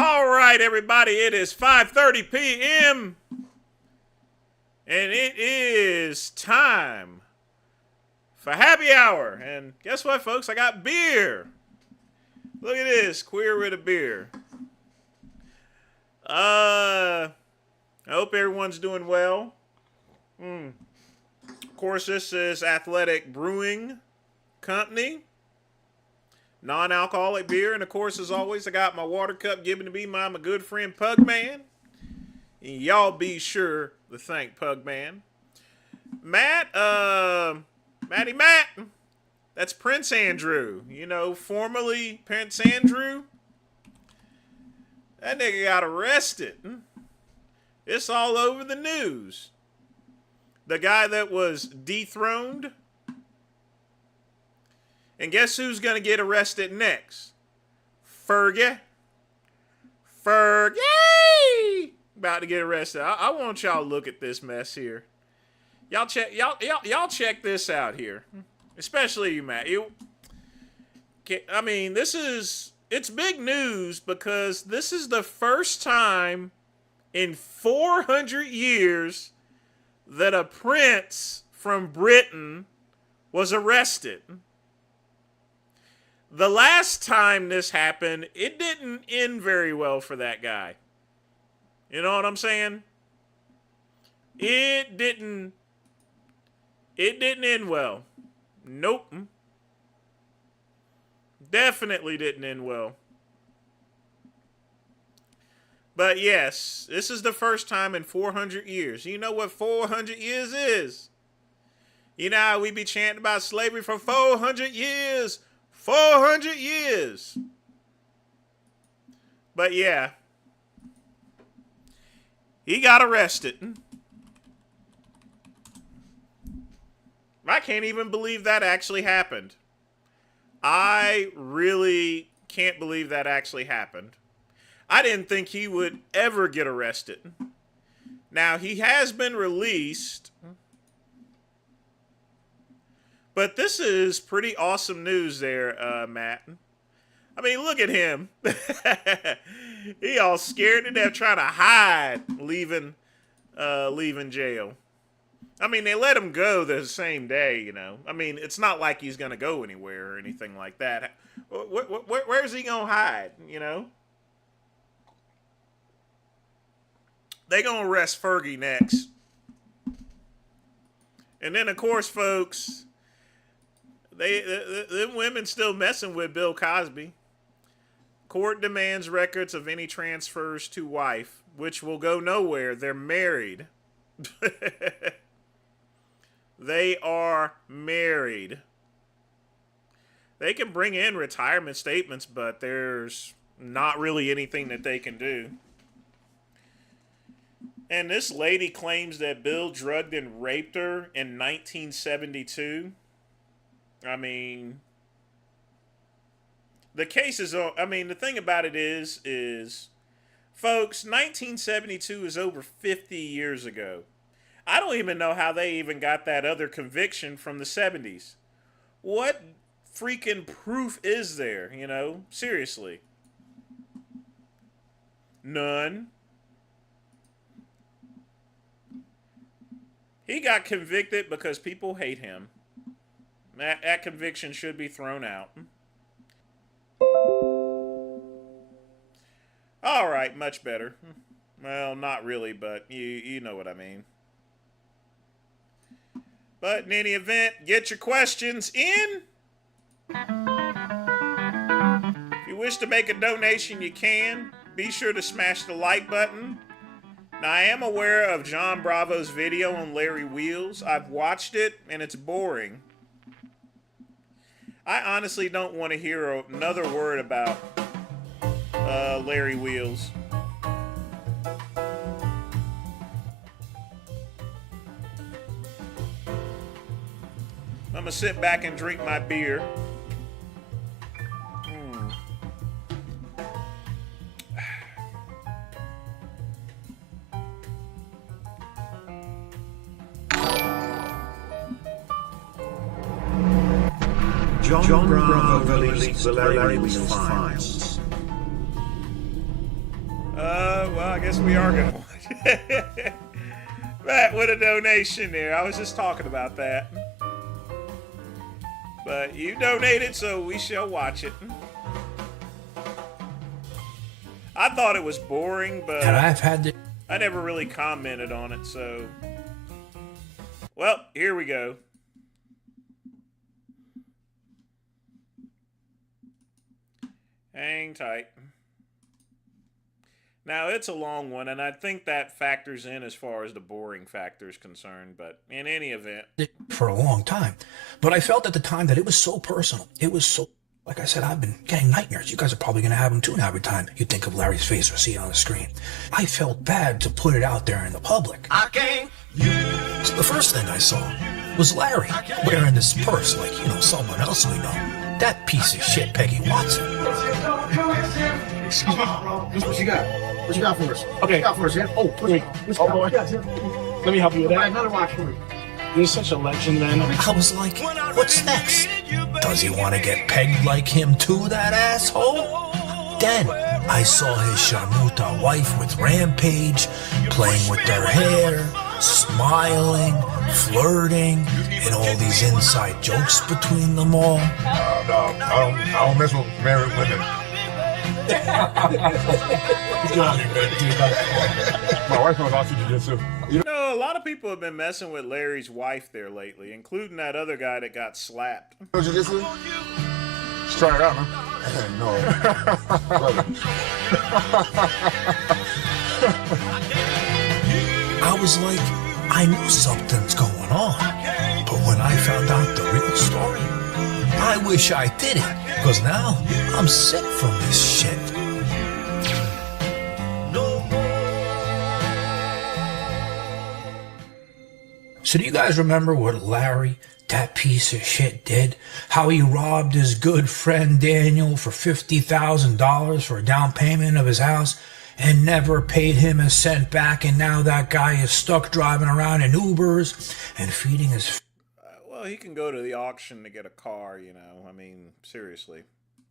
All right, everybody, it is 5:30 p.m. and it is time for happy hour. And guess what, folks? I got beer. Look at this, queer with a beer. I hope everyone's doing well. Of course, this is Athletic Brewing Company. Non-alcoholic beer. And of course, as always, I got my water cup given to me by my good friend Pugman. And y'all be sure to thank Pugman. Matt, Matty Matt. That's Prince Andrew. You know, formerly Prince Andrew. That nigga got arrested. It's all over the news. The guy that was dethroned. And guess who's going to get arrested next? Fergie. Fergie! About to get arrested. I want y'all to look at this mess here. Y'all check this out here. Especially you, Matt. I mean, it's big news because this is the first time in 400 years that a prince from Britain was arrested. The last time this happened, it didn't end very well for that guy. You know what I'm saying? It didn't end well. Nope. Definitely didn't end well. But yes, this is the first time in 400 years. You know what 400 years is? You know how we be chanting about slavery for 400 years? 400 years. But yeah. He got arrested. I can't even believe that actually happened. I really can't believe that actually happened. I didn't think he would ever get arrested. Now, he has been released. But this is pretty awesome news there, Matt. I mean, look at him. He all scared to death trying to hide leaving jail. I mean, they let him go the same day, you know. I mean, it's not like he's going to go anywhere or anything like that. Where's he going to hide, you know? They going to arrest Fergie next. And then, of course, folks, them women still messing with Bill Cosby. Court demands records of any transfers to wife, which will go nowhere. They're married. They are married. They can bring in retirement statements, but there's not really anything that they can do. And this lady claims that Bill drugged and raped her in 1972. I mean, the case is, I mean, the thing about it is, folks, 1972 is over 50 years ago. I don't even know how they even got that other conviction from the 70s. What freaking proof is there, you know? Seriously. None. He got convicted because people hate him. That conviction should be thrown out. All right, much better. Well, not really, but you know what I mean. But in any event, get your questions in. If you wish to make a donation, you can. Be sure to smash the like button. Now, I am aware of John Bravo's video on Larry Wheels. I've watched it, and it's boring. I honestly don't want to hear another word about Larry Wheels. I'm going to sit back and drink my beer. John Bravo released the Larry Wheels files. Well, I guess we are gonna watch it. Matt with a donation there. I was just talking about that. But you donated, so we shall watch it. I thought it was boring, but I never really commented on it, so... Well, here we go. Hang tight. Now, it's a long one, and I think that factors in as far as the boring factor is concerned, but in any event. For a long time. But I felt at the time that it was so personal. It was so, like I said, I've been getting nightmares. You guys are probably going to have them too now every time you think of Larry's face or see it on the screen. I felt bad to put it out there in the public. So the first thing I saw was Larry wearing this purse like, you know, someone else we know. That piece of shit, Peggy Watson. Excuse me, what you got? What you got for us? Okay. What you got for us, yeah? Oh, wait. Oh, boy. Let me help you with that. Another watch for me. You're such a legend, man. I was like, what's next? Does he want to get pegged like him too, that asshole? Then I saw his Sharmuta wife with Rampage, playing with their hair, smiling, flirting, and all these inside jokes between them all. No, I don't mess with married women. My wife knows how to jiu-jitsu. You know, a lot of people have been messing with Larry's wife there lately, including that other guy that got slapped. Jiu-jitsu? Just try it out, man. No. I was like, I knew something's going on. But when I found out the real story, I wish I didn't, because now I'm sick from this shit. So do you guys remember what Larry, that piece of shit, did? How he robbed his good friend Daniel for $50,000 for a down payment of his house and never paid him a cent back, and now that guy is stuck driving around in Ubers and feeding his... Well, he can go to the auction to get a car, you know. I mean, seriously.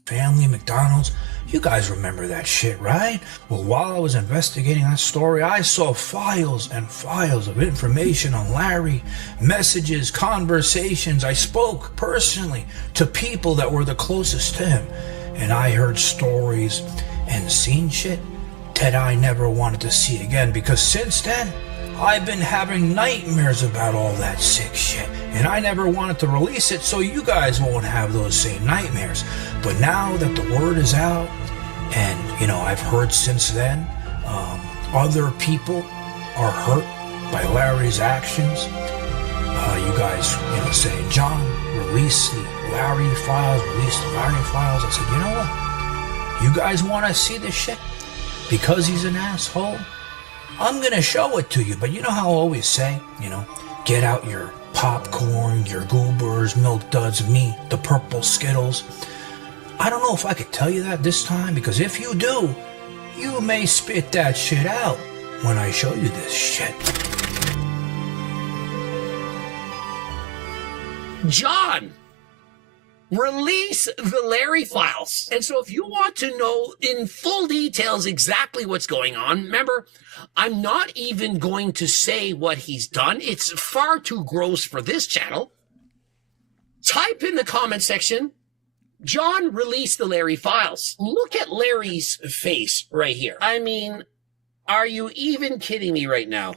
Family, McDonald's. You guys remember that shit, right? Well, while I was investigating that story, I saw files and files of information on Larry, messages, conversations. I spoke personally to people that were the closest to him, and I heard stories and seen shit that I never wanted to see again, because since then, I've been having nightmares about all that sick shit, and I never wanted to release it so you guys won't have those same nightmares. But now that the word is out, and, you know, I've heard since then, other people are hurt by Larry's actions. You guys, you know, saying, John, release the Larry files, release the Larry files. I said, you know what? You guys want to see this shit? Because he's an asshole? I'm going to show it to you, but you know how I always say, you know, get out your popcorn, your goobers, milk duds, me, the purple Skittles. I don't know if I could tell you that this time, because if you do, you may spit that shit out when I show you this shit. John, release the Larry files. And so if you want to know in full details exactly what's going on, remember, I'm not even going to say what he's done. It's far too gross for this channel. Type in the comment section, John, release the Larry files. Look at Larry's face right here. I mean, are you even kidding me right now?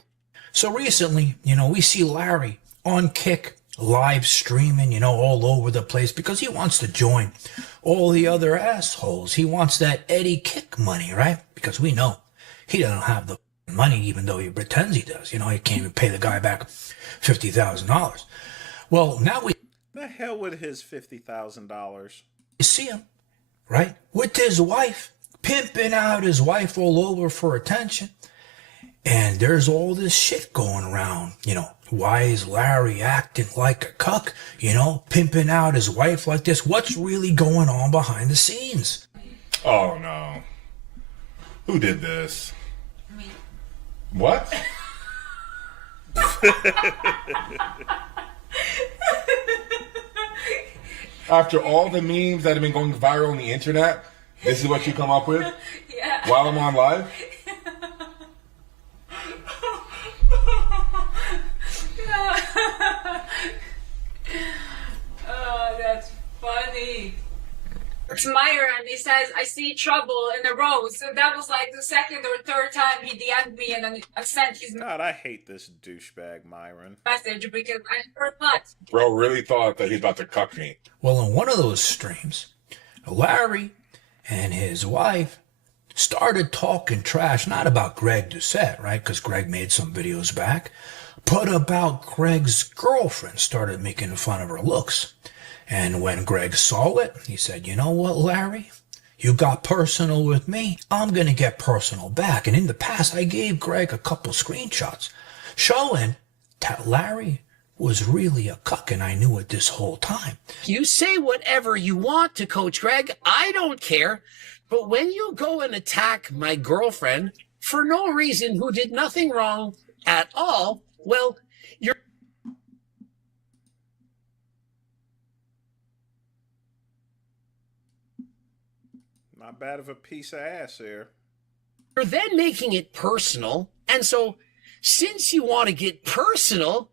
So recently, you know, we see Larry on Kick, live streaming, you know, all over the place, because he wants to join all the other assholes. He wants that Eddie Kick money, right? Because we know he doesn't have the money, even though he pretends he does. You know, he can't even pay the guy back $50,000. Well, now we... The hell with his $50,000? You see him, right? With his wife, pimping out his wife all over for attention. And there's all this shit going around, you know. Why is Larry acting like a cuck, you know, pimping out his wife like this? What's really going on behind the scenes? Oh, no. Who did this? Me. What? After all the memes that have been going viral on the internet, this is what you come up with? Yeah. While I'm on live? actually to Myron. He says, I see trouble in the road. So that was like the second or third time he DM'd me and then I sent his God, I hate this douchebag Myron. message because I heard not. Bro really thought that he's about to cuck me. Well, in one of those streams, Larry and his wife started talking trash, not about Greg Doucette, right? Because Greg made some videos back, but about Greg's girlfriend started making fun of her looks. And when Greg saw it, he said, you know what, Larry? You got personal with me. I'm going to get personal back. And in the past, I gave Greg a couple screenshots showing that Larry was really a cuck, and I knew it this whole time. You say whatever you want to Coach Greg. I don't care. But when you go and attack my girlfriend for no reason, who did nothing wrong at all, well, you're Not bad of a piece of ass there. you're then making it personal. And so since you want to get personal,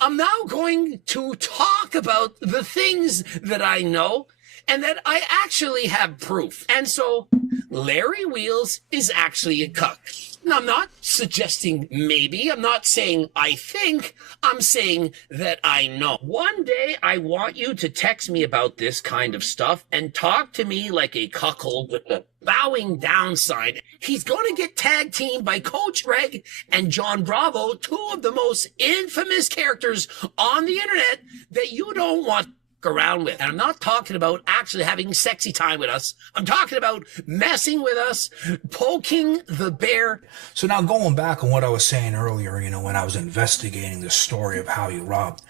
I'm now going to talk about the things that I know and that I actually have proof. And so Larry Wheels is actually a cuck. And I'm not suggesting maybe, I'm not saying I think, I'm saying that I know. One day I want you to text me about this kind of stuff and talk to me like a cuckold with a bowing down sign. He's going to get tag teamed by Coach Greg and John Bravo, two of the most infamous characters on the internet that you don't want around with. And I'm not talking about actually having sexy time with us. I'm talking about messing with us, poking the bear. So now going back on what I was saying earlier, you know, when I was investigating the story of how he robbed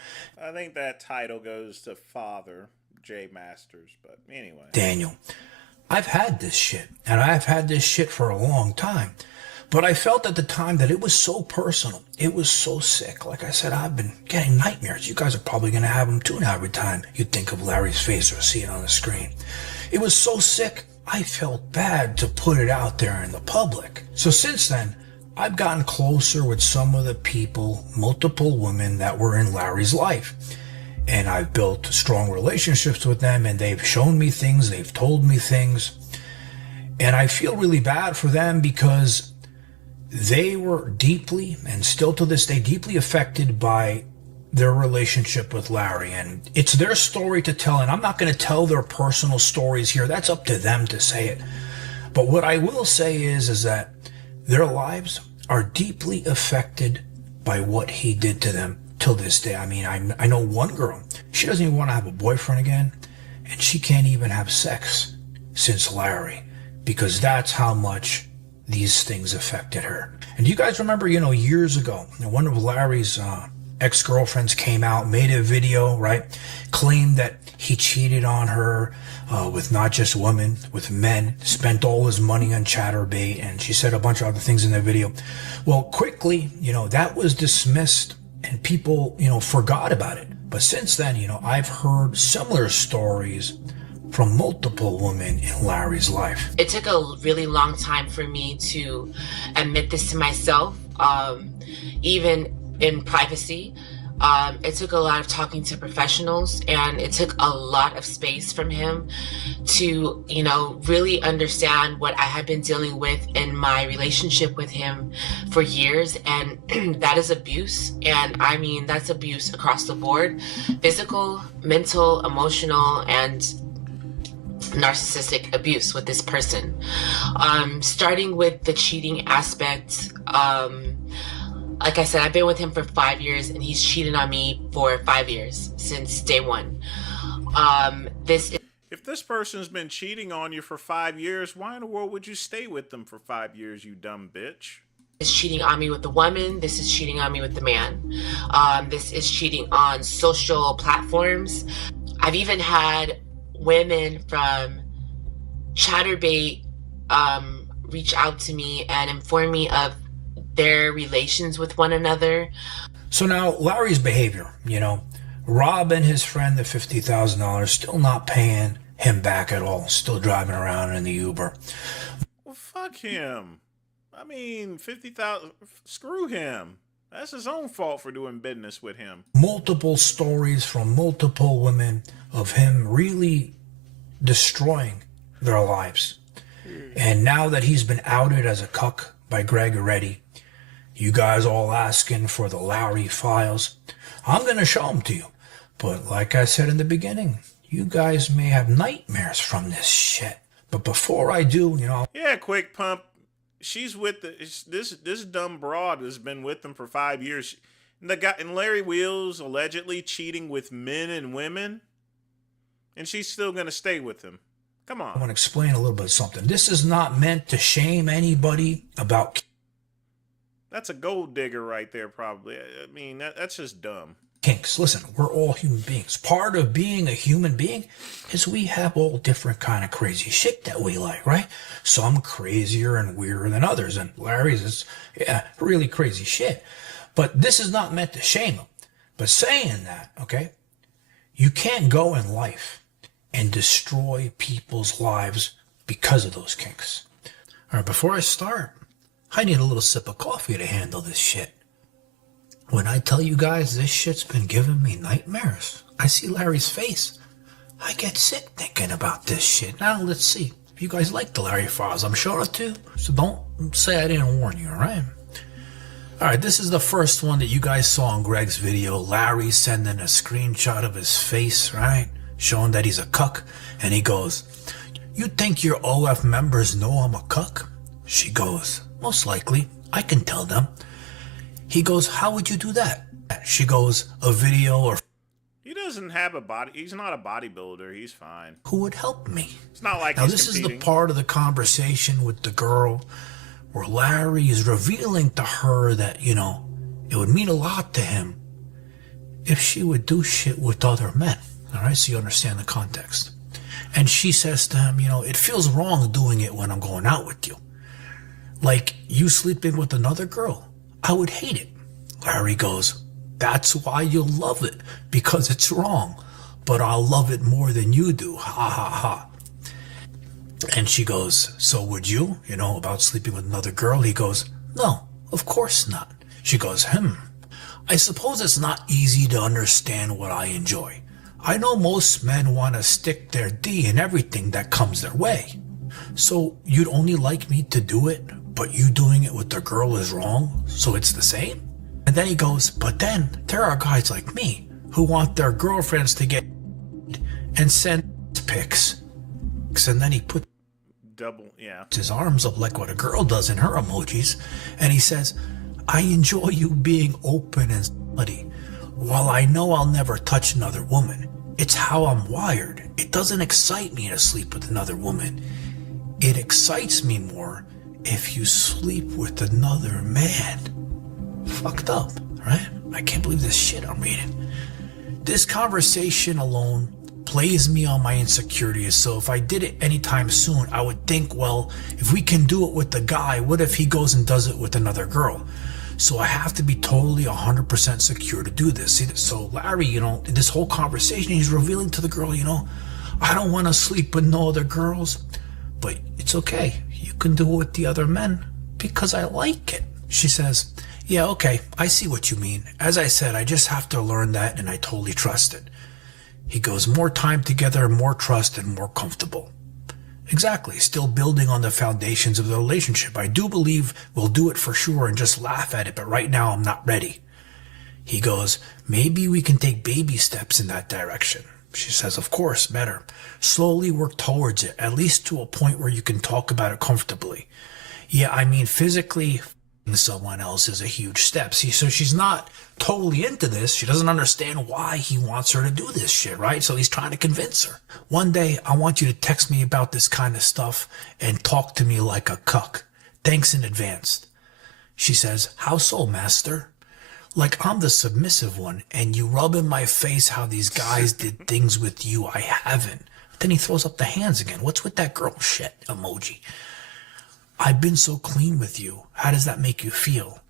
I think that title goes to Father J Masters, but anyway. Daniel, I've had this shit, and I've had this shit for a long time. But I felt at the time that it was so personal. It was so sick. Like I said, I've been getting nightmares. You guys are probably going to have them too now every time you think of Larry's face or see it on the screen. It was so sick, I felt bad to put it out there in the public. So since then, I've gotten closer with some of the people, multiple women that were in Larry's life. And I've built strong relationships with them, and they've shown me things, they've told me things. And I feel really bad for them because they were deeply, and still to this day, deeply affected by their relationship with Larry. And it's their story to tell, and I'm not going to tell their personal stories here. That's up to them to say it. But what I will say is that their lives are deeply affected by what he did to them till this day. I mean, I know one girl, she doesn't even want to have a boyfriend again, and she can't even have sex since Larry, because that's how much these things affected her. And do you guys remember, you know, years ago, one of Larry's ex-girlfriends came out, made a video, right, claimed that he cheated on her with not just women, with men, spent all his money on Chatterbait, and she said a bunch of other things in the video. Well, quickly, you know, that was dismissed and people, you know, forgot about it. But since then, you know, I've heard similar stories from multiple women in Larry's life. It took a really long time for me to admit this to myself, even in privacy. It took a lot of talking to professionals, and it took a lot of space from him to, you know, really understand what I had been dealing with in my relationship with him for years. And that is abuse. And I mean, that's abuse across the board: physical, mental, emotional, and narcissistic abuse with this person. Starting with the cheating aspect, like I said, I've been with him for 5 years, and he's cheated on me for 5 years, since day one. If this person's been cheating on you for 5 years, why in the world would you stay with them for 5 years, you dumb bitch? Is cheating on me with the woman. This is cheating on me with the man. This is cheating on social platforms. I've even had women from Chatterbait reach out to me and inform me of their relations with one another. So now Larry's behavior, you know, robbing his friend the $50,000, still not paying him back at all, still driving around in the Uber. Well, fuck him. I mean, 50,000, screw him. That's his own fault for doing business with him. Multiple stories from multiple women of him really destroying their lives. And now that he's been outed as a cuck by Greg already, you guys all asking for the Lowry files, I'm going to show them to you. But like I said in the beginning, you guys may have nightmares from this shit. But before I do, Yeah, quick pump. She's with this dumb broad has been with them for 5 years. And the guy and Larry Wheels allegedly cheating with men and women, and she's still gonna stay with him. Come on. I want to explain a little bit of something. This is not meant to shame anybody about. That's a gold digger right there, probably. I mean, that's just dumb. Kinks. Listen, we're all human beings. Part of being a human being is we have all different kind of crazy shit that we like, right? Some crazier and weirder than others, and Larry's is really crazy shit. But this is not meant to shame him. But saying that, okay, you can't go in life and destroy people's lives because of those kinks. All right, before I start, I need a little sip of coffee to handle this shit. When I tell you guys this shit's been giving me nightmares, I see Larry's face. I get sick thinking about this shit. Now let's see. If you guys like the Larry files, I'm sure it too. So don't say I didn't warn you, alright? Alright, this is the first one that you guys saw in Greg's video. Larry sending a screenshot of his face, right? Showing that he's a cuck. And he goes, "You think your OF members know I'm a cuck?" She goes, "Most likely. I can tell them." He goes, "How would you do that?" She goes, "A video or..." He doesn't have a body. He's not a bodybuilder. He's fine. "Who would help me?" It's not like now he's this competing. is the part of the conversation with the girl where Larry is revealing to her that, it would mean a lot to him if she would do shit with other men. All right, so you understand the context. And she says to him, "It feels wrong doing it when I'm going out with you. Like you sleeping with another girl. I would hate it." Larry goes, "That's why you'll love it, because it's wrong. But I'll love it more than you do. Ha ha ha." And she goes, "So would you, about sleeping with another girl?" He goes, "No, of course not." She goes, "I suppose it's not easy to understand what I enjoy. I know most men want to stick their D in everything that comes their way. So you'd only like me to do it, but you doing it with the girl is wrong, so it's the same?" And then he goes, "But then there are guys like me who want their girlfriends to get and send pics." And then he put his arms up like what a girl does in her emojis, and he says, "I enjoy you being open and slutty. While I know I'll never touch another woman, it's how I'm wired. It doesn't excite me to sleep with another woman. It excites me more if you sleep with another man." Fucked up, right? I can't believe this shit I'm reading. This conversation alone plays me on my insecurities, so if I did it anytime soon, I would think, well, if we can do it with the guy, what if he goes and does it with another girl? So I have to be totally 100% secure to do this. See, so Larry, in this whole conversation, he's revealing to the girl, "I don't want to sleep with no other girls, but it's okay. You can do it with the other men because I like it." She says, "Yeah, okay, I see what you mean. As I said, I just have to learn that, and I totally trust it." He goes, "More time together, more trust, and more comfortable." Exactly, still building on the foundations of the relationship. I do believe we'll do it for sure and just laugh at it, but right now I'm not ready. He goes, "Maybe we can take baby steps in that direction." She says, "Of course, better. Slowly work towards it, at least to a point where you can talk about it comfortably." Yeah, I mean, physically someone else is a huge step. See, so she's not totally into this. She doesn't understand why he wants her to do this shit, right? So he's trying to convince her. "One day, I want you to text me about this kind of stuff and talk to me like a cuck. Thanks in advance." She says, "How so, master? Like I'm the submissive one, and you rub in my face how these guys did things with you I haven't." Then he throws up the hands again. What's with that girl shit emoji? "I've been so clean with you. How does that make you feel?"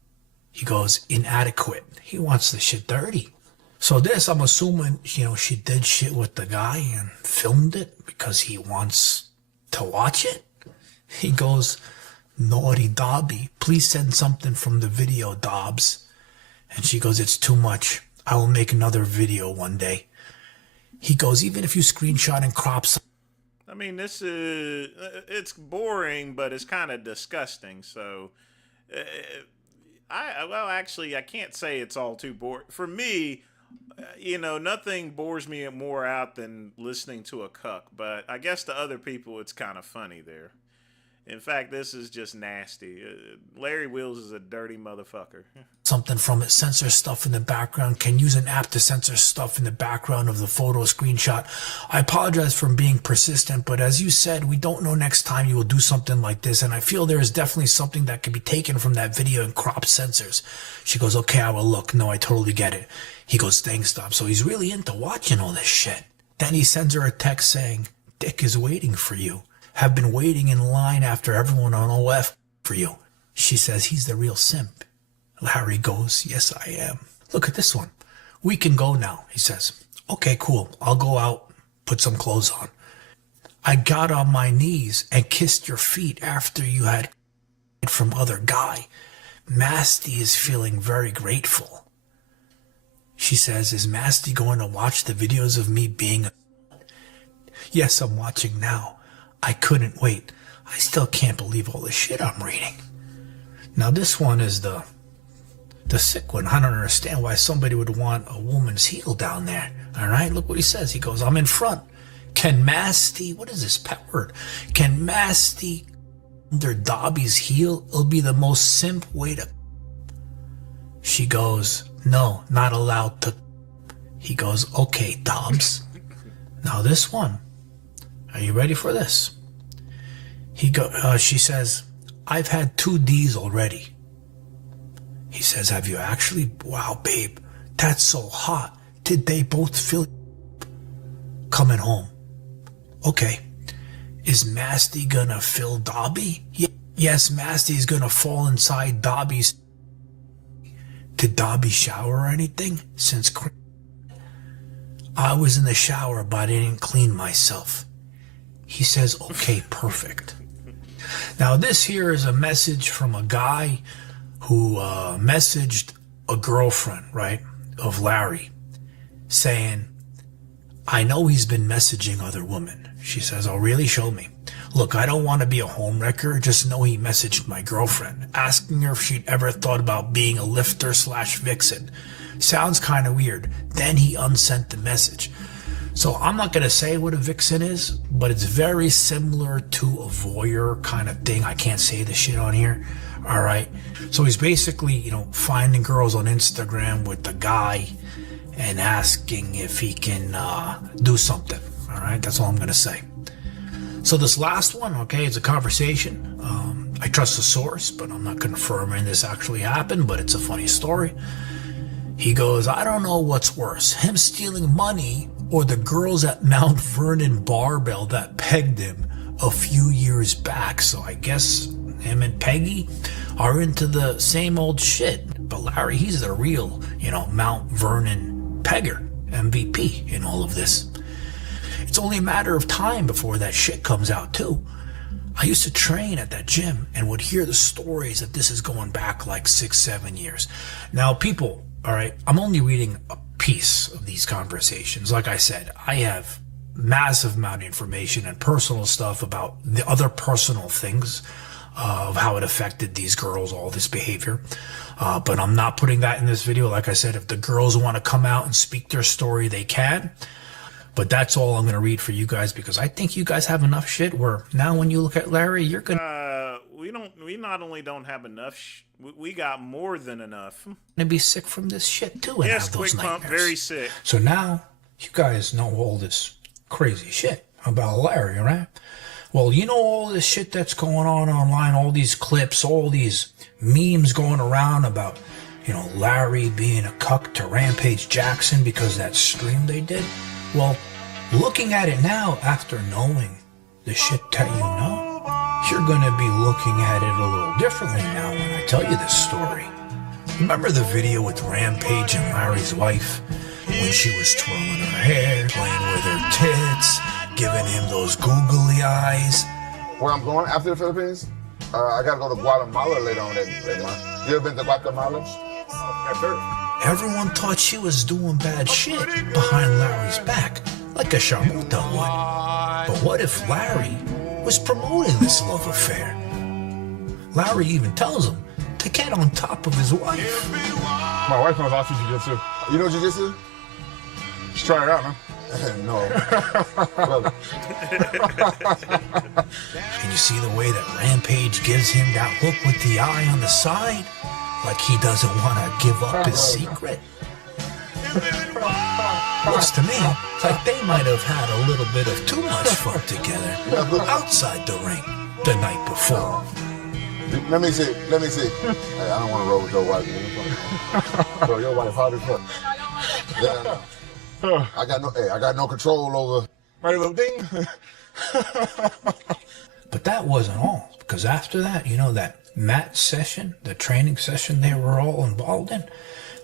He goes, "Inadequate." He wants the shit dirty. So this, I'm assuming, she did shit with the guy and filmed it because he wants to watch it. He goes, "Naughty Dobby, please send something from the video, Dobbs." And she goes, "It's too much. I will make another video one day." He goes, "Even if you screenshot and crop some..." I mean, this is, it's boring, but it's kind of disgusting. So, actually, I can't say it's all too boring. For me, you know, nothing bores me more out than listening to a cuck. But I guess to other people, it's kind of funny there. In fact, this is just nasty. Larry Wheels is a dirty motherfucker. Something from it, censor stuff in the background, can use an app to censor stuff in the background of the photo screenshot. I apologize for being persistent, but as you said, we don't know next time you will do something like this, and I feel there is definitely something that could be taken from that video and crop censors. She goes, okay, I will look. No, I totally get it. He goes, thanks, stop. So he's really into watching all this shit. Then he sends her a text saying, Dick is waiting for you. Have been waiting in line after everyone on OF for you. She says he's the real simp. Larry goes, yes, I am. Look at this one. We can go now, he says. Okay, cool. I'll go out, put some clothes on. I got on my knees and kissed your feet after you had from other guy. Masty is feeling very grateful. She says, is Masty going to watch the videos of me being a... Yes, I'm watching now. I couldn't wait. I still can't believe all the shit I'm reading. Now this one is the sick one. I don't understand why somebody would want a woman's heel down there. All right, look what he says. He goes, I'm in front. Can Masty, what is this pet word? Can Masty under Dobby's heel? It'll be the most simp way to... She goes, no, not allowed to... He goes, okay, Dobbs. Now this one. Are you ready for this? She says, I've had 2 Ds already. He says, have you actually? Wow, babe, that's so hot. Did they both feel coming home? Okay. Is Masty gonna fill Dobby? Yes, Masty's gonna fall inside Dobby's. Did Dobby shower or anything? Since I was in the shower, but I didn't clean myself. He says, okay, perfect. Now this here is a message from a guy who messaged a girlfriend, right, of Larry, saying, I know he's been messaging other women. She says, oh, really? Show me. Look, I don't want to be a homewrecker. Just know he messaged my girlfriend, asking her if she'd ever thought about being a lifter/vixen. Sounds kind of weird. Then he unsent the message. So I'm not going to say what a vixen is, but it's very similar to a voyeur kind of thing. I can't say the shit on here. All right. So he's basically, you know, finding girls on Instagram with the guy and asking if he can do something. All right. That's all I'm going to say. So this last one, okay, it's a conversation. I trust the source, but I'm not confirming this actually happened, but it's a funny story. He goes, I don't know what's worse, him stealing money or the girls at Mount Vernon Barbell that pegged him a few years back. So I guess him and Peggy are into the same old shit. But Larry, he's the real, you know, Mount Vernon pegger, MVP in all of this. It's only a matter of time before that shit comes out too. I used to train at that gym and would hear the stories that this is going back like 6-7 years. Now people, all right, I'm only reading a piece of these conversations. Like I said, I have massive amount of information and personal stuff about the other personal things of how it affected these girls, all this behavior. But I'm not putting that in this video. Like I said, if the girls want to come out and speak their story, they can. But that's all I'm going to read for you guys because I think you guys have enough shit where now when you look at Larry, you're going to... We not only don't have enough, we got more than enough. To be sick from this shit too and yes, have those quick nightmares. pump, very sick. So now you guys know all this crazy shit about Larry, right? Well, you know all this shit that's going on online, all these clips, all these memes going around about, you know, Larry being a cuck to Rampage Jackson because that stream they did. Well, looking at it now after knowing the shit that you know, you're going to be looking at it a little differently now when I tell you this story. Remember the video with Rampage and Larry's wife when she was twirling her hair, playing with her tits, giving him those googly eyes? Where I'm going after the Philippines, I gotta go to Guatemala later on that month. You ever been to Guatemala? Everyone thought she was doing bad shit behind Larry's back. like a Charmota would. But what if Larry was promoting this love affair? Larry even tells him to get on top of his wife. My wife knows awesome jiu-jitsu. You know jiu-jitsu? Just try it out, man. No. And you see the way that Rampage gives him that look with the eye on the side? Like he doesn't want to give up his secret. Looks to me like they might have had a little bit of too much fun together outside the ring the night before. Let me see. Hey, I don't want to roll with your wife. Bro, your wife hot as fuck. Yeah, I know. I got no control over my little thing. But that wasn't all, because after that, you know, that mat session, the training session they were all involved in,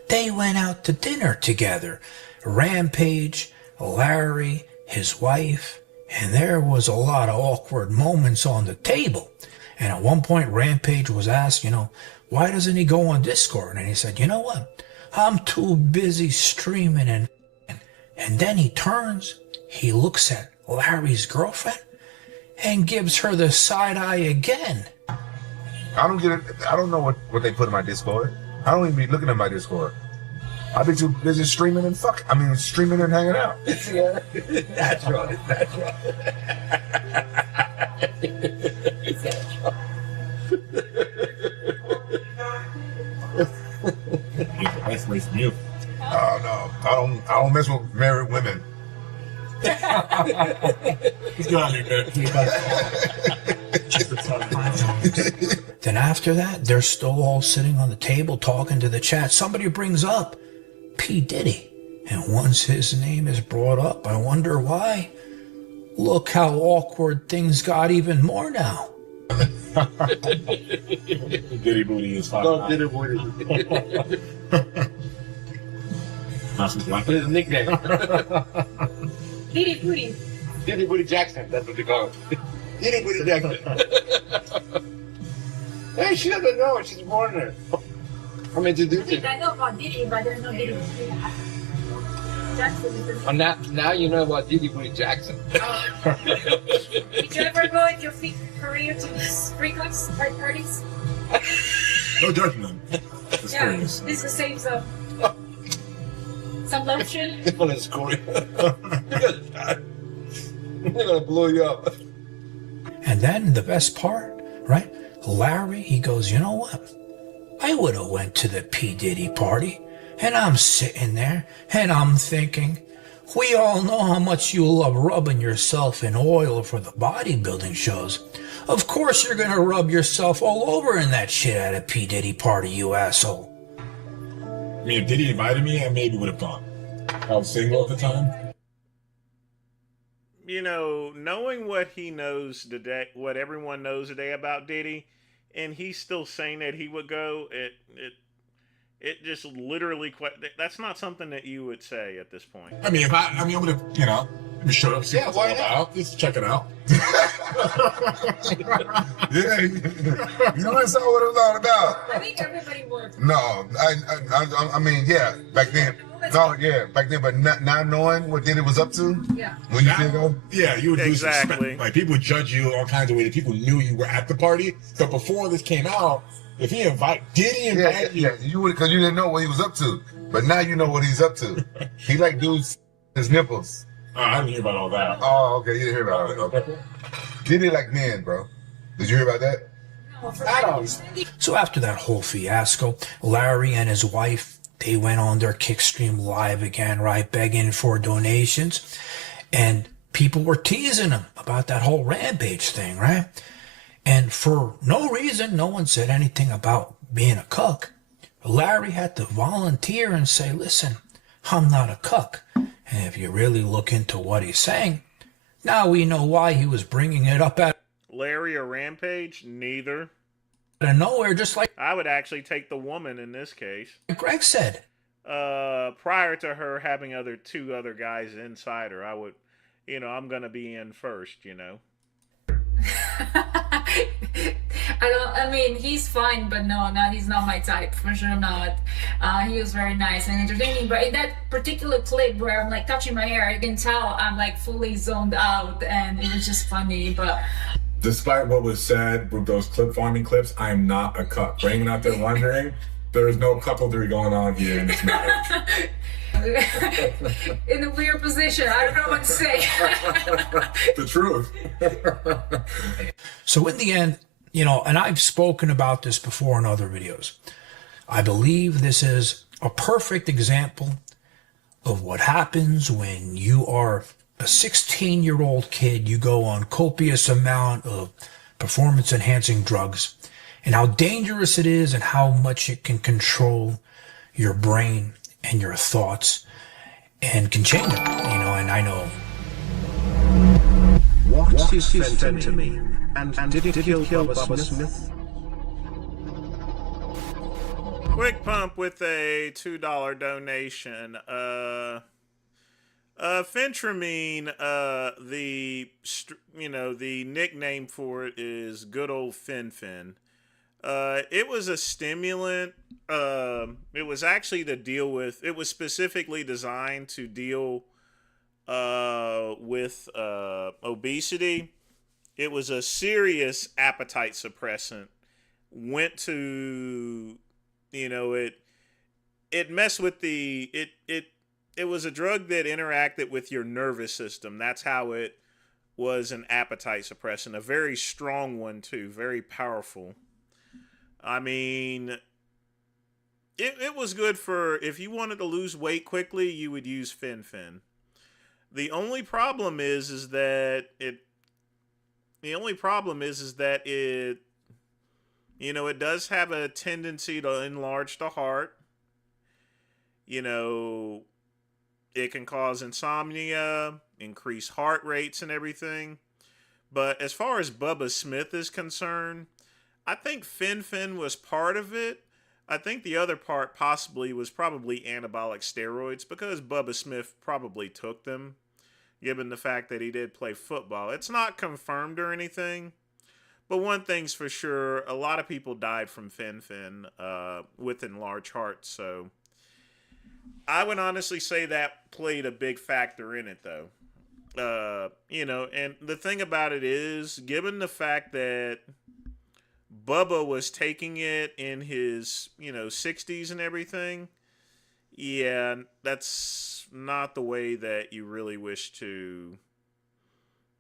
they went out to dinner together. Rampage, Larry, his wife, and there was a lot of awkward moments on the table. And at one point, Rampage was asked, you know, why doesn't he go on Discord? And he said, you know what? I'm too busy streaming. And then he turns, he looks at Larry's girlfriend and gives her the side eye again. I don't get it. I don't know what they put in my Discord. I don't even be looking at my Discord. I be too busy streaming and streaming and hanging out. Yeah, natural. That's nice from you. Oh no, I don't mess with married women. He's going on there, Then after that, they're still all sitting on the table talking to the chat. Somebody brings up P. Diddy. And once his name is brought up, I wonder why. Look how awkward things got even more now. Diddy booty is fine. No, Diddy booty. What is his nickname? Diddy Booty. Diddy Booty Jackson. That's what they call it. Diddy Booty Jackson. Hey, she doesn't know. She's born there. I'm introducing her. I know about Diddy, but there's no Diddy. Jackson is the Oh, now you know about Diddy Booty Jackson. Did you ever go with your career to these breakups or parties? No judgment. Yeah, Experience. this is the same stuff. Some lotion. This one is cool. They're gonna blow you up. And then the best part, right? Larry, he goes, you know what? I would have went to the P. Diddy party. And I'm sitting there and I'm thinking, we all know how much you love rubbing yourself in oil for the bodybuilding shows. Of course you're going to rub yourself all over in that shit at a P. Diddy party, you asshole. I mean, if Diddy invited me, I maybe would have gone. I was single at the time. You know, knowing what he knows today, what everyone knows today about Diddy, and he's still saying that he would go, it just literally, that's not something that you would say at this point. I mean, I would have, maybe showed up, see what's all about, just check it out. Yeah, you know that's all what it was all about. I think everybody would. No, I mean, yeah, back then. No, yeah, back then, but now knowing what Diddy was up to, Yeah. when you did go, Yeah, you would lose Exactly. respect. Like, people would judge you all kinds of ways. People knew you were at the party. But before this came out, if he Diddy invited you. yeah, you would, because you didn't know what he was up to. But now you know what he's up to. He like dudes his nipples. I didn't hear about all that. Oh, okay, you didn't hear about it. Okay. Diddy like men, bro. Did you hear about that? No, for So after that whole fiasco, Larry and his wife, they went on their Kickstream Live again, right, begging for donations. And people were teasing him about that whole Rampage thing, right? And for no reason, no one said anything about being a cuck. Larry had to volunteer and say, listen, I'm not a cuck. And if you really look into what he's saying, now we know why he was bringing it up out Larry or Rampage? Neither. of nowhere, just like I would actually take the woman in this case. Greg said. Prior to her having two other guys inside her, I would, I'm gonna be in first, I mean, he's fine, but no, he's not my type, for sure not. He was very nice and entertaining, but in that particular clip where I'm like touching my hair, I can tell I'm like fully zoned out, and it was just funny. But despite what was said with those clip farming clips, I am not a cuck. For anyone out there wondering, there is no couplery going on here in this matter. In a weird position, I don't know what to say. The truth. So in the end, and I've spoken about this before in other videos, I believe this is a perfect example of what happens when you are a 16-year-old kid. You go on copious amount of performance-enhancing drugs, and how dangerous it is and how much it can control your brain and your thoughts and can change it, and I know. What is fentanyl? And did it kill Bubba Smith? Quick Pump with a $2 donation. Phentermine, the nickname for it is good old Fen. It was a stimulant. It was actually to deal with, it was specifically designed to deal with obesity. It was a serious appetite suppressant. Went to, it messed with it was a drug that interacted with your nervous system. That's how it was an appetite suppressant. A very strong one too, very powerful. I mean, it was good for, if you wanted to lose weight quickly, you would use Fen. The only problem is that it it does have a tendency to enlarge the heart. It can cause insomnia, increase heart rates and everything. But as far as Bubba Smith is concerned, I think Fen was part of it. I think the other part possibly was probably anabolic steroids, because Bubba Smith probably took them, given the fact that he did play football. It's not confirmed or anything, but one thing's for sure, a lot of people died from Fen with enlarged hearts, so I would honestly say that played a big factor in it, though. And the thing about it is, given the fact that Bubba was taking it in his, 60s and everything, yeah, that's not the way that you really wish to.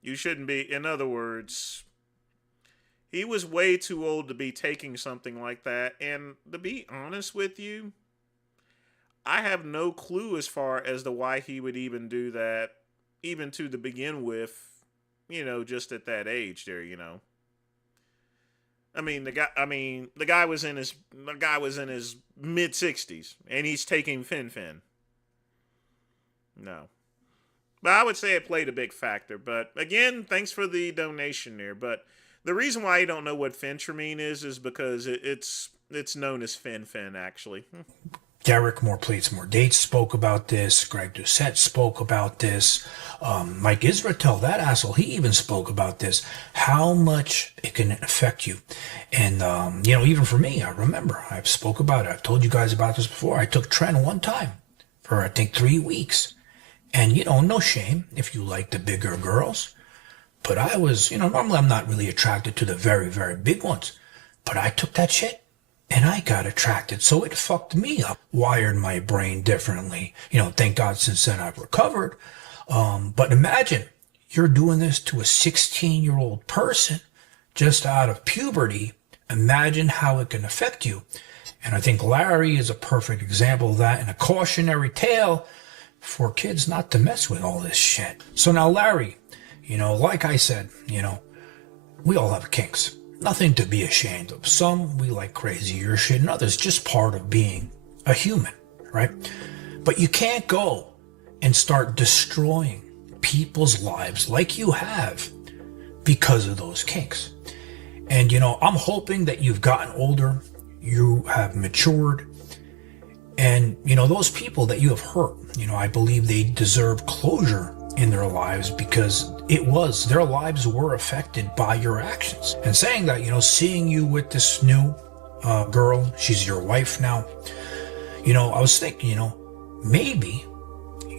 You shouldn't be. In other words, he was way too old to be taking something like that. And to be honest with you, I have no clue as far as to why he would even do that, even to begin with, just at that age there, the guy was in his mid 60s and he's taking Fen. No. But I would say it played a big factor. But again, thanks for the donation there. But the reason why you don't know what Phentermine is because it's known as Fen actually. Derek More Plates More Dates spoke about this. Greg Doucette spoke about this. Mike Israetel, that asshole, he even spoke about this. How much it can affect you. And, even for me, I remember, I've spoke about it. I've told you guys about this before. I took Tren one time for, I think, 3 weeks. And, no shame if you like the bigger girls. But I was, normally I'm not really attracted to the very, very big ones. But I took that shit. And I got attracted, so it fucked me up, wired my brain differently. Thank God since then I've recovered. But imagine you're doing this to a 16-year-old person just out of puberty. Imagine how it can affect you. And I think Larry is a perfect example of that, and a cautionary tale for kids not to mess with all this shit. So now, Larry, like I said, we all have kinks. Nothing to be ashamed of. Some we like crazier shit, and others just part of being a human, right? But you can't go and start destroying people's lives like you have because of those kinks. And, I'm hoping that you've gotten older, you have matured, and, those people that you have hurt, I believe they deserve closure in their lives because their lives were affected by your actions. And saying that, seeing you with this new girl, she's your wife now, I was thinking, maybe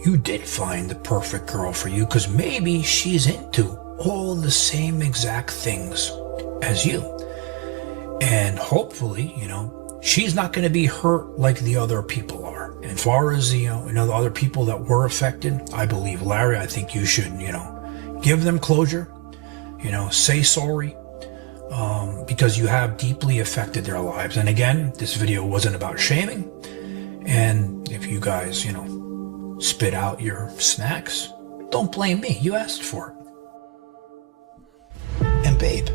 you did find the perfect girl for you, because maybe she's into all the same exact things as you. And hopefully, she's not going to be hurt like the other people are. And as far as the other people that were affected, I believe, Larry, I think you should, give them closure, say sorry, because you have deeply affected their lives. And again, this video wasn't about shaming. And if you guys, spit out your snacks, don't blame me. You asked for it. And babe,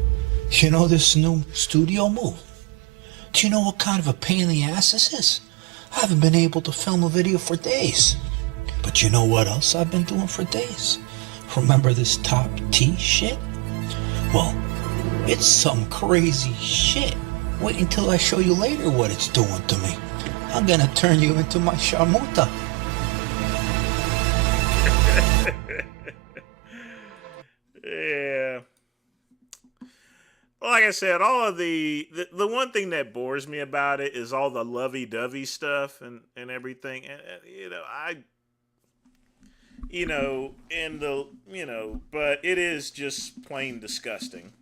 this new studio move? Do you know what kind of a pain in the ass this is? I haven't been able to film a video for days. But you know what else I've been doing for days? Remember this top T shit? Well, it's some crazy shit. Wait until I show you later what it's doing to me. I'm gonna turn you into my sharmuta. Yeah. Like I said, all of the one thing that bores me about it is all the lovey-dovey stuff and everything. And but it is just plain disgusting.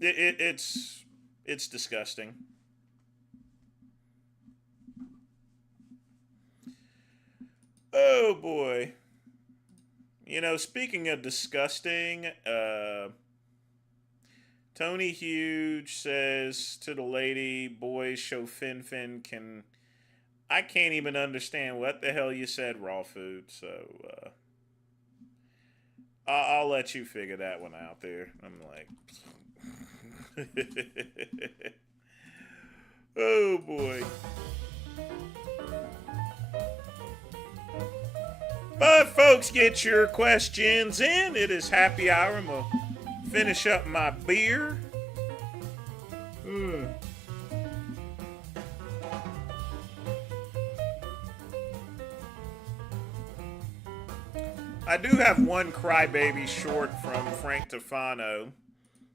It's disgusting. Oh boy. Speaking of disgusting, Tony Huge says to the lady, boys show Fin can... I can't even understand what the hell you said, raw food, so I'll let you figure that one out there. I'm like... oh boy. But folks, get your questions in. It is happy hour. I'm going to finish up my beer. I do have one crybaby short from Frank Tufano.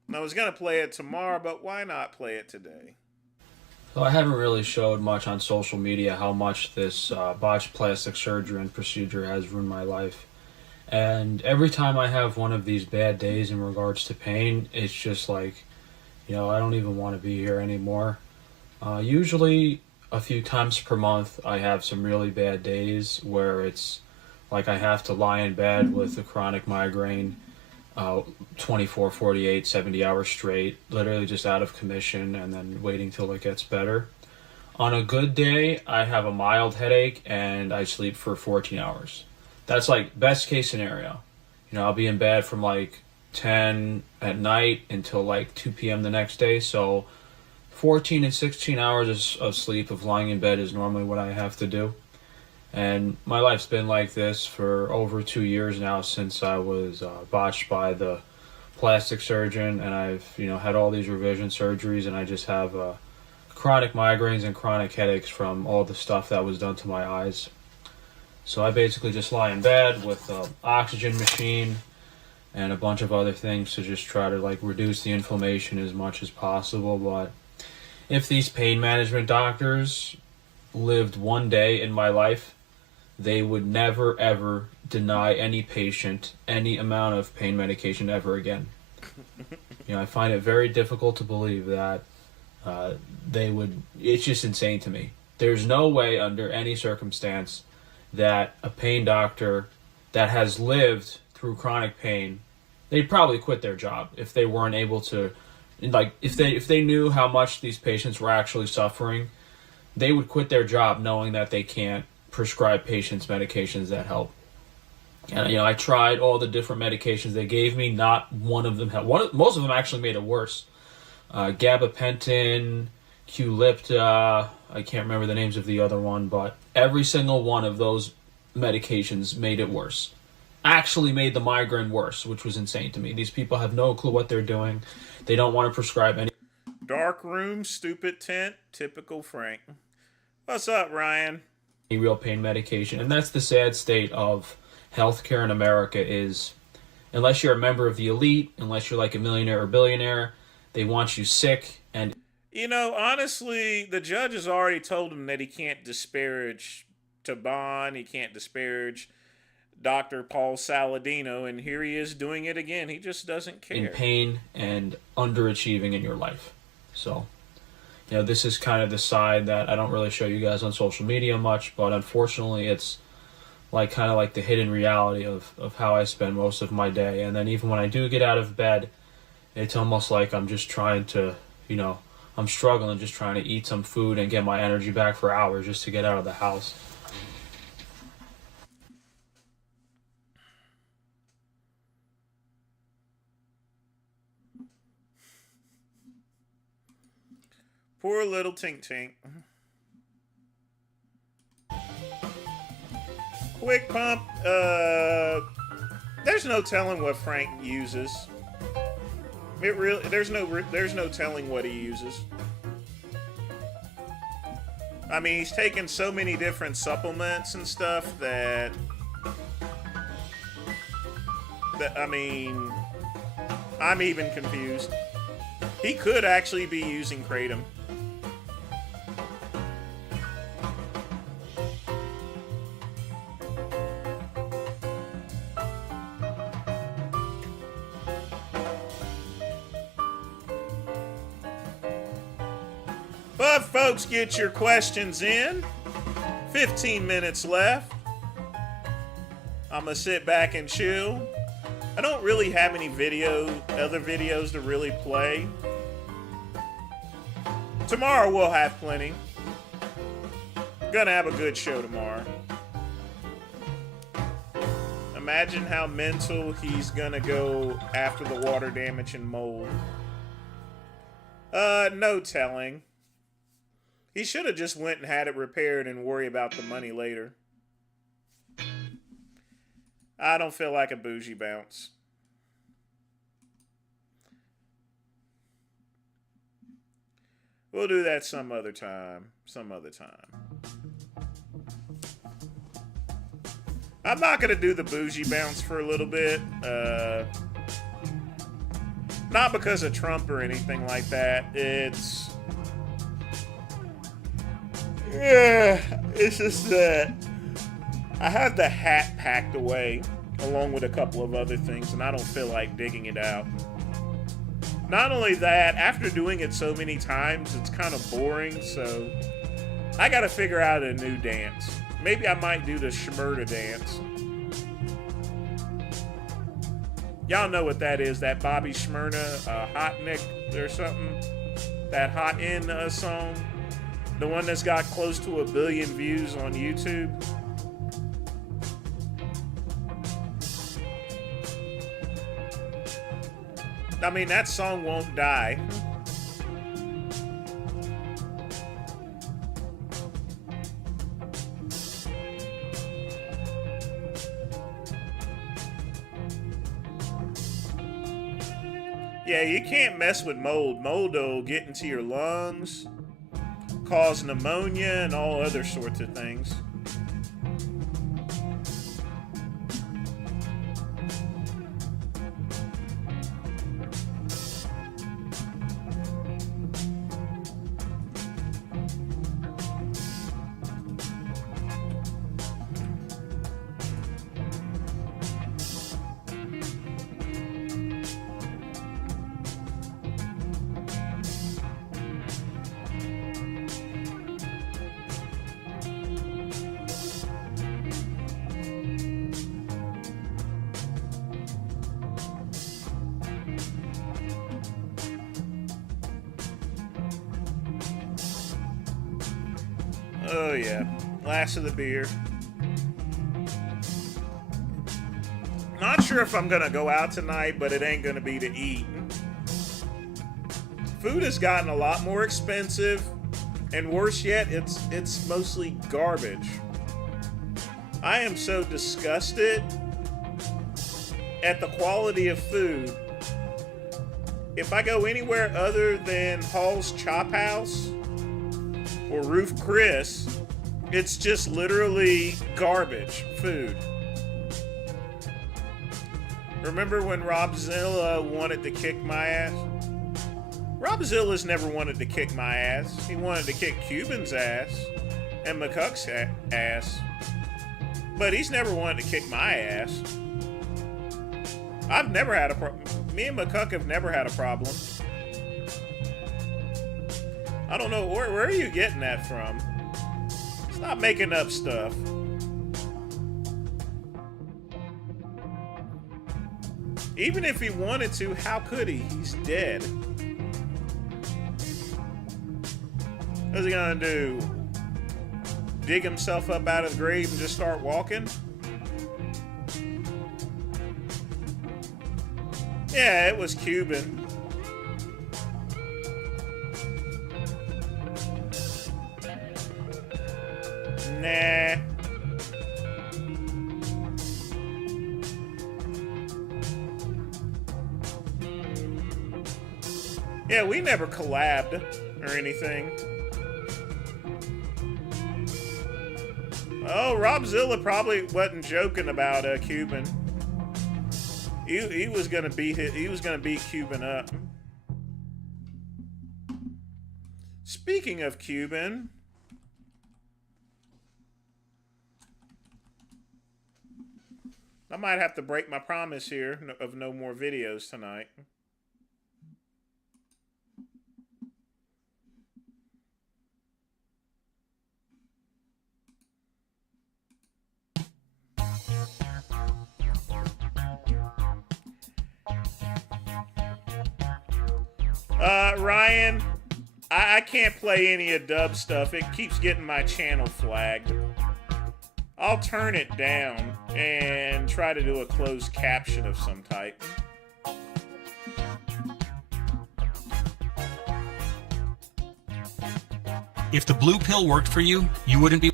And I was going to play it tomorrow, but why not play it today? So I haven't really showed much on social media how much this botched plastic surgery and procedure has ruined my life. And every time I have one of these bad days in regards to pain, it's just like, I don't even want to be here anymore. Usually a few times per month I have some really bad days where it's like I have to lie in bed with a chronic migraine 24, 48, 70 hours straight, literally just out of commission and then waiting till it gets better. On a good day, I have a mild headache and I sleep for 14 hours. That's like best case scenario. I'll be in bed from like 10 at night until like 2 p.m. the next day. So 14 and 16 hours of sleep of lying in bed is normally what I have to do. And my life's been like this for over 2 years now since I was botched by the plastic surgeon, and I've had all these revision surgeries, and I just have chronic migraines and chronic headaches from all the stuff that was done to my eyes. So I basically just lie in bed with an oxygen machine and a bunch of other things to just try to reduce the inflammation as much as possible. But if these pain management doctors lived one day in my life, they would never, ever deny any patient any amount of pain medication ever again. I find it very difficult to believe that they would... It's just insane to me. There's no way under any circumstance that a pain doctor that has lived through chronic pain, they'd probably quit their job if they weren't able to... If they knew how much these patients were actually suffering, they would quit their job knowing that they can't prescribe patients medications that help. And I tried all the different medications they gave me. Not one of them helped. Most of them actually made it worse. Gabapentin, Qulipta, I can't remember the names of the other one, but every single one of those medications made it worse. Actually made the migraine worse, which was insane to me. These people have no clue what they're doing. They don't want to prescribe any... Dark room, stupid tent, typical Frank. What's up, Ryan? Real pain medication. And that's the sad state of healthcare in America is, unless you're a member of the elite, unless you're like a millionaire or billionaire, they want you sick. And you know, honestly, the judge has already told him that he can't disparage Taban, he can't disparage Dr. Paul Saladino, and here he is doing it again. He just doesn't care. In pain and underachieving in your life. So, you know, this is kind of the side that I don't really show you guys on social media much, but unfortunately it's like kind of like the hidden reality of how I spend most of my day. And then even when I do get out of bed, it's almost like I'm just trying to, you know, I'm struggling just trying to eat some food and get my energy back for hours just to get out of the house. Poor little Tink Tink. Quick pump. There's no telling what Frank uses. There's no telling what he uses. I mean, he's taken so many different supplements and stuff that I mean, I'm even confused. He could actually be using Kratom. But folks, get your questions in. 15 minutes left. I'm gonna sit back and chill. I don't really have any other videos to really play. Tomorrow we'll have plenty. Gonna have a good show tomorrow. Imagine how mental he's gonna go after the water damage and mold. No telling. He should have just went and had it repaired and worry about the money later. I don't feel like a bougie bounce. We'll do that some other time. Some other time. I'm not going to do the bougie bounce for a little bit. Not because of Trump or anything like that. It's just that I have the hat packed away along with a couple of other things, and I don't feel like digging it out. Not only that, after doing it so many times, it's kind of boring, so I gotta figure out a new dance. Maybe I might do the Shmurda dance. Y'all know what that is, that Bobby Shmurda, Hot Nick or something? That Hot In song? The one that's got close to 1 billion views on YouTube. I mean, that song won't die. Yeah, you can't mess with mold. Mold will get into your lungs, cause pneumonia, and all other sorts of things. Oh yeah, glass of the beer. Not sure if I'm gonna go out tonight, but it ain't gonna be to eat. Food has gotten a lot more expensive, and worse yet, it's mostly garbage. I am so disgusted at the quality of food. If I go anywhere other than Hall's Chop House or Roof Chris, it's just literally garbage food. Remember when Robzilla wanted to kick my ass? Robzilla's never wanted to kick my ass. He wanted to kick Cuban's ass and McCuck's ass. But he's never wanted to kick my ass. I've never had a problem. Me and McCuck have never had a problem. I don't know, where are you getting that from? Stop making up stuff. Even if he wanted to, how could he? He's dead. What's he gonna do? Dig himself up out of the grave and just start walking? Yeah, it was Cuban. Nah. Yeah, we never collabed or anything. Oh, Robzilla probably wasn't joking about Cuban. He was gonna beat Cuban up. Speaking of Cuban, I might have to break my promise here of no more videos tonight. Ryan, I can't play any of Dub stuff. It keeps getting my channel flagged. I'll turn it down and try to do a closed caption of some type. If the blue pill worked for you, you wouldn't be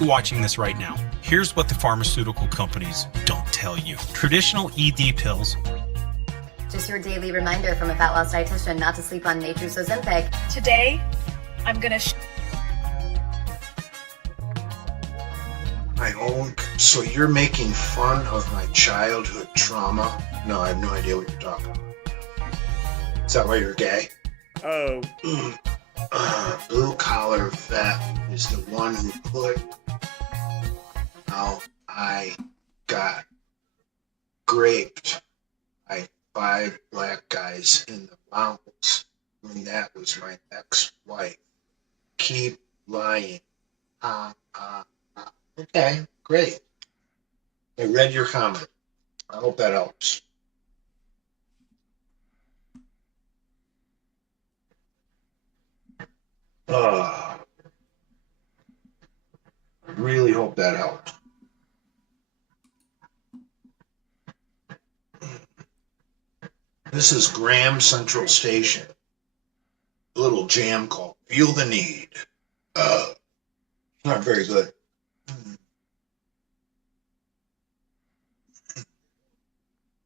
watching this right now. Here's what the pharmaceutical companies don't tell you. Traditional ED pills. Just your daily reminder from a fat loss dietitian not to sleep on Nature's Ozempic. Today, I'm gonna My own. So you're making fun of my childhood trauma? No, I have no idea what you're talking about. Is that why you're gay? Oh. Blue collar vet is the one who put how I got raped by 5 black guys in the mountains when that was my ex-wife. Keep lying. Okay, great. I read your comment. I hope that helps. Really hope that helped. This is Graham Central Station. A little jam called Feel the Need. Not very good.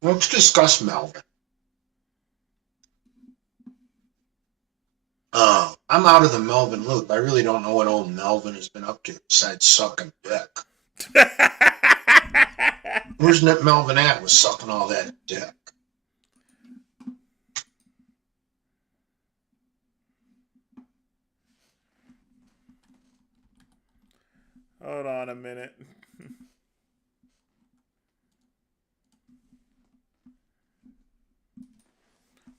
Let's discuss Melvin. I'm out of the Melvin loop. I really don't know what old Melvin has been up to besides sucking dick. Where's Melvin at with sucking all that dick? Hold on a minute.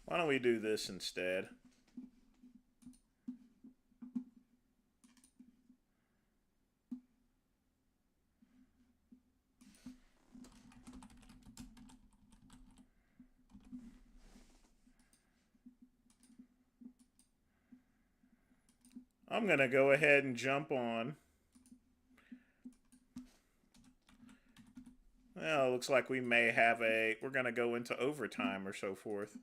Why don't we do this instead? I'm going to go ahead and jump on. Well, it looks like we may have we're going to go into overtime or so forth.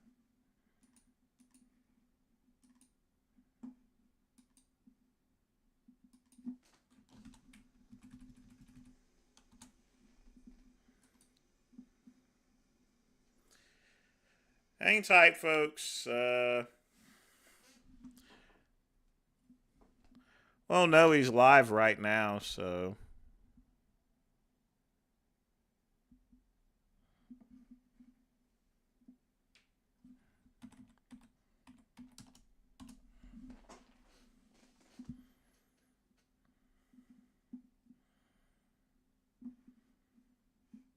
Hang tight, folks. Well, no, he's live right now, so.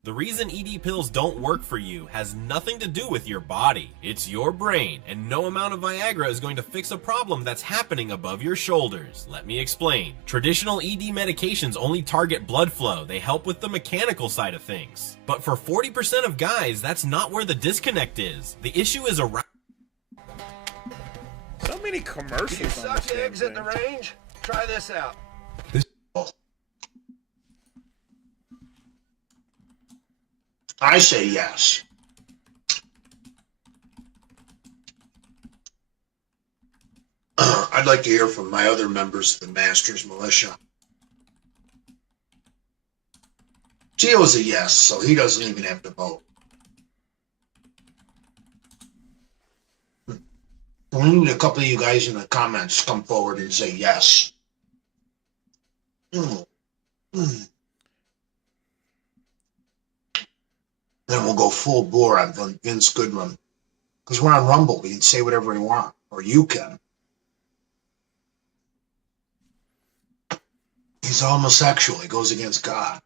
The reason ED pills don't work for you has nothing to do with your body. It's your brain, and no amount of Viagra is going to fix a problem that's happening above your shoulders. Let me explain. Traditional ED medications only target blood flow. They help with the mechanical side of things. But for 40% of guys, that's not where the disconnect is. The issue is around. So many commercials. You suck eggs at the range? Try this out. I say yes. I'd like to hear from my other members of the Masters Militia. Gio's a yes, so he doesn't even have to vote. We need a couple of you guys in the comments come forward and say yes. Then we'll go full bore on Vince Goodrum. Because we're on Rumble. We can say whatever we want. Or you can. He's homosexual. He goes against God.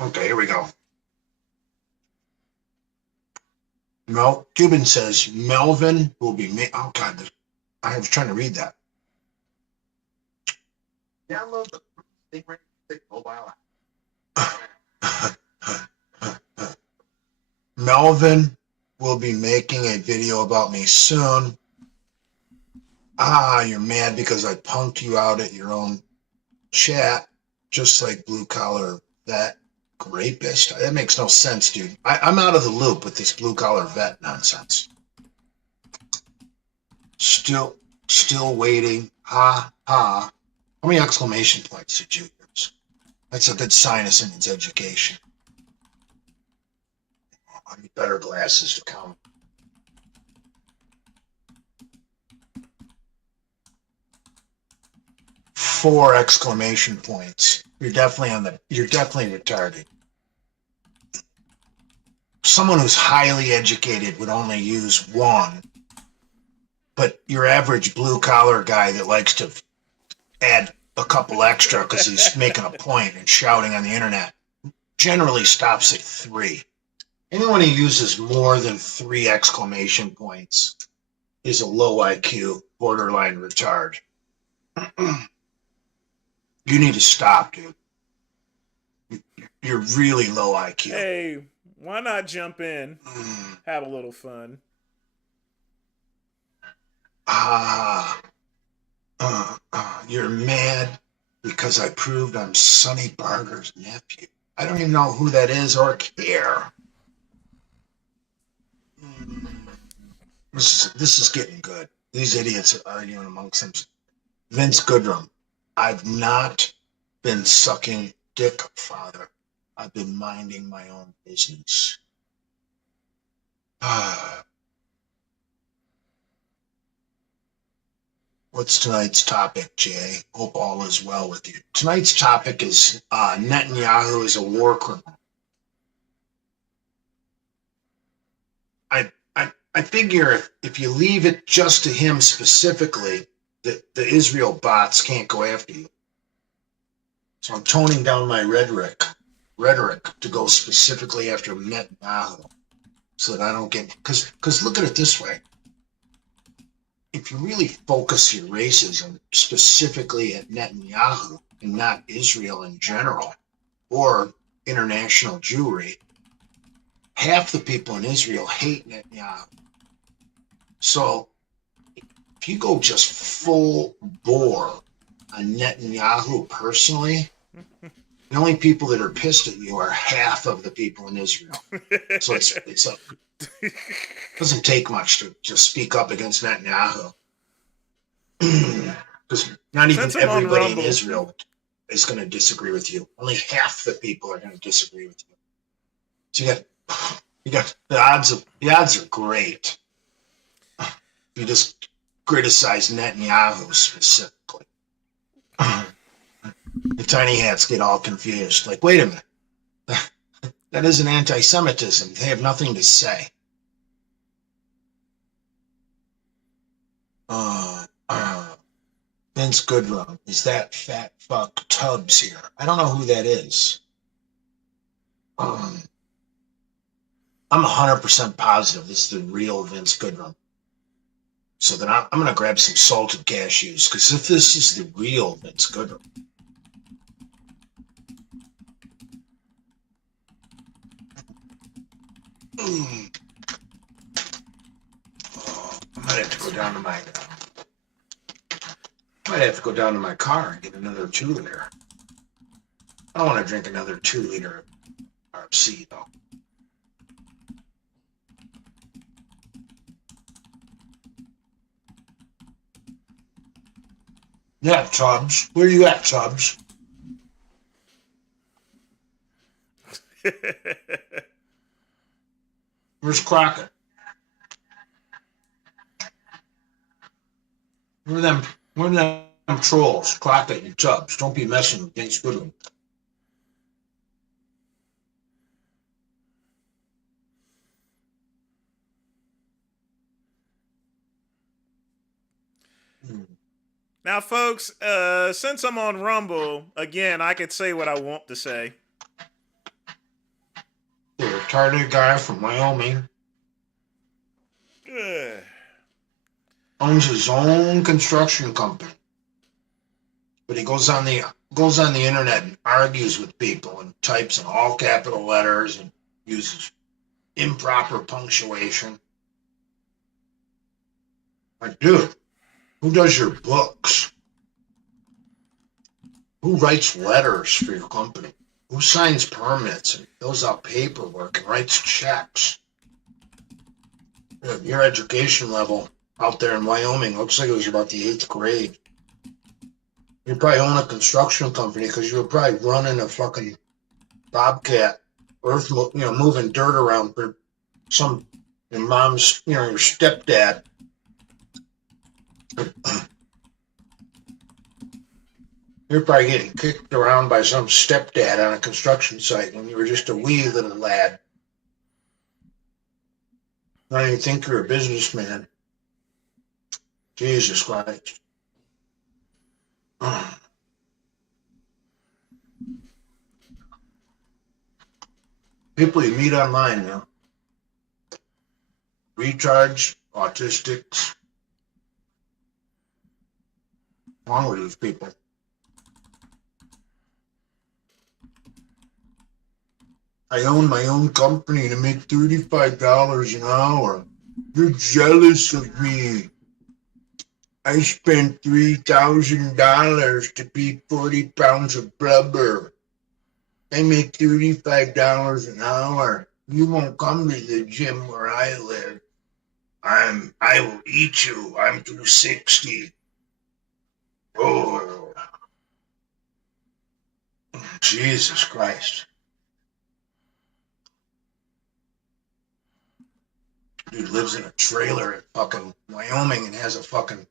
Okay, here we go. Cuban says Melvin will be made. Oh, God. I was trying to read that. Download the mobile app. Melvin will be making a video about me soon. You're mad because I punked you out at your own chat, just like blue collar vet rapist. That makes no sense, dude. I'm out of the loop with this blue collar vet nonsense. Still waiting. Ha ha. How many exclamation points did you use? That's a good sign of someone's education. I need better glasses to count. Four exclamation points. You're definitely retarded. Someone who's highly educated would only use one. But your average blue collar guy that likes to add a couple extra because he's making a point and shouting on the internet generally stops at 3. Anyone who uses more than 3 exclamation points is a low IQ, borderline retard. You need to stop, dude. You're really low IQ. Hey, why not jump in? Have a little fun. You're mad because I proved I'm Sonny Barger's nephew. I don't even know who that is or care. This is getting good. These idiots are arguing amongst themselves. Vince Goodrum, I've not been sucking dick, father. I've been minding my own business. What's tonight's topic, Jay? Hope all is well with you. Tonight's topic is Netanyahu is a war criminal. I figure if you leave it just to him specifically, the Israel bots can't go after you. So I'm toning down my rhetoric to go specifically after Netanyahu so that I don't get... Because look at it this way. If you really focus your racism specifically at Netanyahu and not Israel in general or international Jewry, half the people in Israel hate Netanyahu. So if you go just full bore on Netanyahu personally, the only people that are pissed at you are half of the people in Israel. So it doesn't take much to just speak up against Netanyahu. Because not even everybody in Israel is going to disagree with you. Only half the people are going to disagree with you. So You got the odds are great. You just criticize Netanyahu specifically. The tiny hats get all confused. Like, wait a minute. That isn't anti-Semitism. They have nothing to say. Vince Goodrum. Is that fat fuck Tubbs here? I don't know who that is. I'm 100% positive this is the real Vince Goodrum. So then I'm going to grab some salted cashews, because if this is the real Vince Goodrum, I might have to go down to my car and get another 2-liter. I don't want to drink another 2-liter RC though. Yeah, Tubbs. Where you at, Tubbs? Where's Crockett? Where are them trolls, Crockett and Tubbs? Don't be messing with Vince Goodrum. Now, folks, since I'm on Rumble, again, I could say what I want to say. The retarded guy from Wyoming owns his own construction company, but he goes on the internet and argues with people and types in all capital letters and uses improper punctuation. Like, dude, who does your books? Who writes letters for your company? Who signs permits and fills out paperwork and writes checks? Your education level out there in Wyoming looks like it was about the 8th grade. You probably own a construction company because you were probably running a fucking bobcat, moving dirt around for your mom's, your stepdad. You're probably getting kicked around by some stepdad on a construction site when you were just a wee little lad. I don't even think you're a businessman. Jesus Christ. People you meet online now. Retards, autistics. What's wrong with these people? I own my own company and I make $35 an hour. You're jealous of me. I spent $3,000 to beat 40 pounds of blubber. I make $35 an hour. You won't come to the gym where I live. I will eat you. I'm 260. Oh, Jesus Christ. Dude lives in a trailer in fucking Wyoming and has a fucking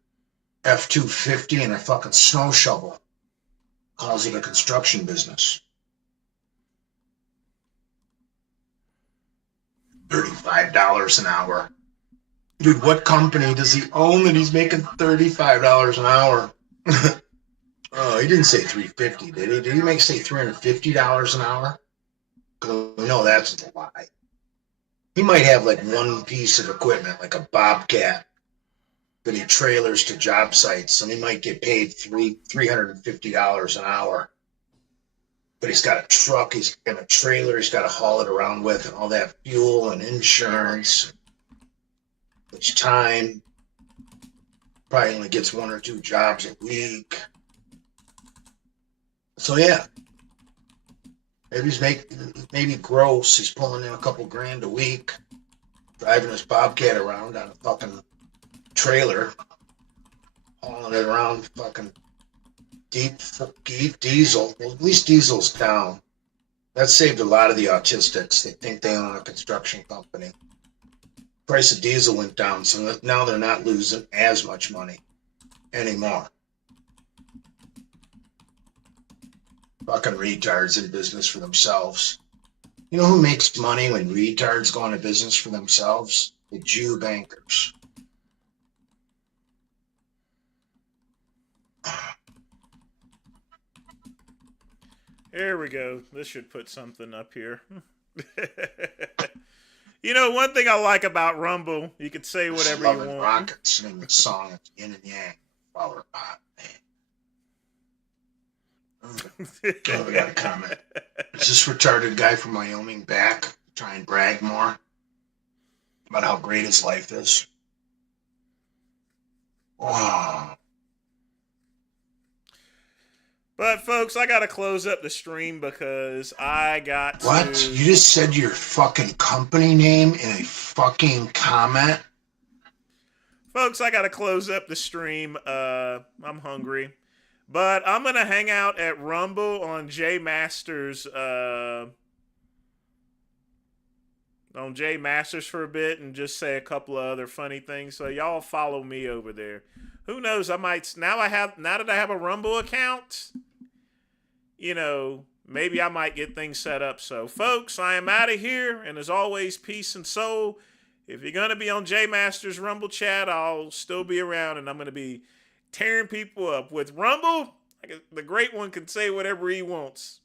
F-250 and a fucking snow shovel. Calls it a construction business. $35 an hour. Dude, what company does he own that he's making $35 an hour? Oh, he didn't say $350, did he? Did he say $350 an hour? No, that's a lie. He might have like one piece of equipment, like a bobcat, that he trailers to job sites, and he might get paid $350 an hour. But he's got a truck, he's got a trailer, he's got to haul it around with, and all that fuel and insurance, which time. Probably only gets 1 or 2 jobs a week. So yeah, maybe gross. He's pulling in a couple grand a week, driving his bobcat around on a fucking trailer, hauling it around fucking deep diesel. Well, at least diesel's down. That saved a lot of the autistics. They think they own a construction company. Price of diesel went down, so now they're not losing as much money anymore. Fucking retards in business for themselves. You know who makes money when retards go into business for themselves? The Jew bankers. Here we go. This should put something up here. You know, one thing I like about Rumble, you can say whatever you want. Rockets sing the song of Yin and Yang. Flower pot. Oh, we got a comment. Is this retarded guy from Wyoming back to try and brag more about how great his life is? Wow. But folks, I gotta close up the stream because I got What? to... You just said your fucking company name in a fucking comment? Folks, I gotta close up the stream. I'm hungry. But I'm gonna hang out at Rumble on J Masters for a bit and just say a couple of other funny things. So y'all follow me over there. Who knows? I might now that I have a Rumble account, you know, maybe I might get things set up. So folks, I am out of here, and as always, peace and soul. If you're gonna be on J Masters Rumble chat, I'll still be around, and I'm gonna be tearing people up. With Rumble, the great one can say whatever he wants.